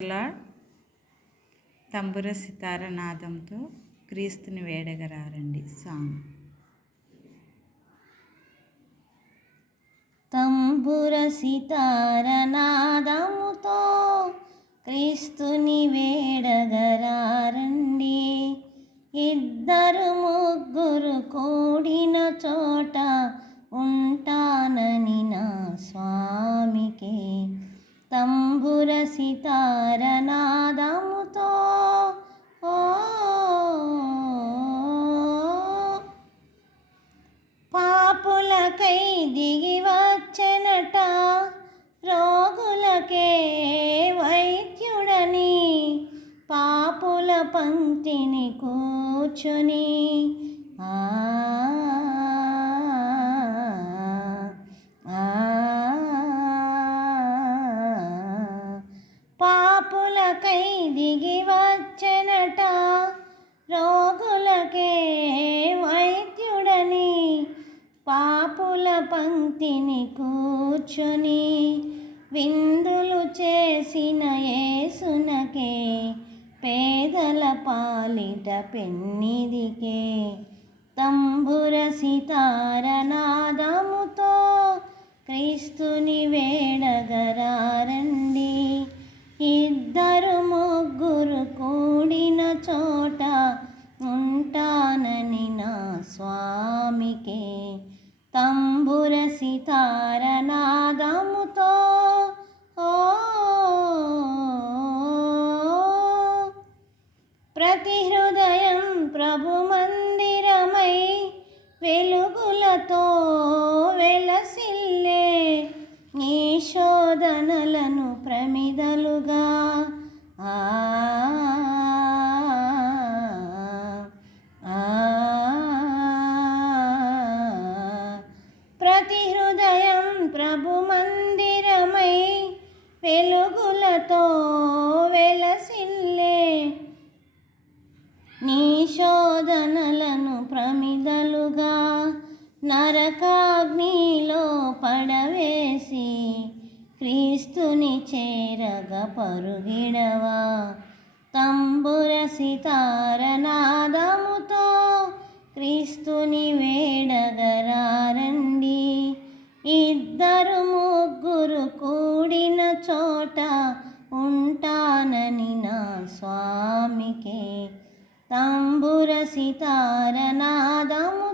ఇలా తంబుర సితార నాదంతో క్రీస్తుని వేడగరారండి సాంగ్. తంబుర సితార నాదముతో క్రీస్తుని వేడగరారండి. ఇద్దరు ముగ్గురు కూడిన చోట ఉంటానని నా స్వామికి. తంబుర సితార నాదముతో పాపులకై దిగి వచ్చెనట, రోగులకే వైద్యుడని. పాపుల పంక్తిని కూర్చొని పాపులకై దిగి వచ్చెనట, రోగులకే వైద్యుడని. పాపుల పంక్తిని కూర్చొని విందులు చేసిన యేసునకే, పేదల పాలిట పెన్నిదికే. తంబుర సితార నాదముతో క్రీస్తుని వేడగరారండి. ఇద్దరు ముగ్గురు కూడిన చోట ఉంటానని నా స్వామికే. తంబుర సితార నాదముతో ప్రతి హృదయం ప్రభు మందిరమై వెలుగులతో వెలసిల్లే. నీ శోధనలను ప్రమిదలుగా ప్రతి హృదయం ప్రభు మందిరమై వెలుగులతో వెలసిల్లే. నీ శోధనలను ప్రమిదలుగా నరకాగ్నిలో పడవేసి, క్రీస్తుని చేరగ పరుగిడవా. తంబుర సితార నాదముతో క్రీస్తుని వేడగరారండి. ఇద్దరు ముగ్గురు కూడిన చోట ఉంటానని నా స్వామికే. తంబుర సితార నాదము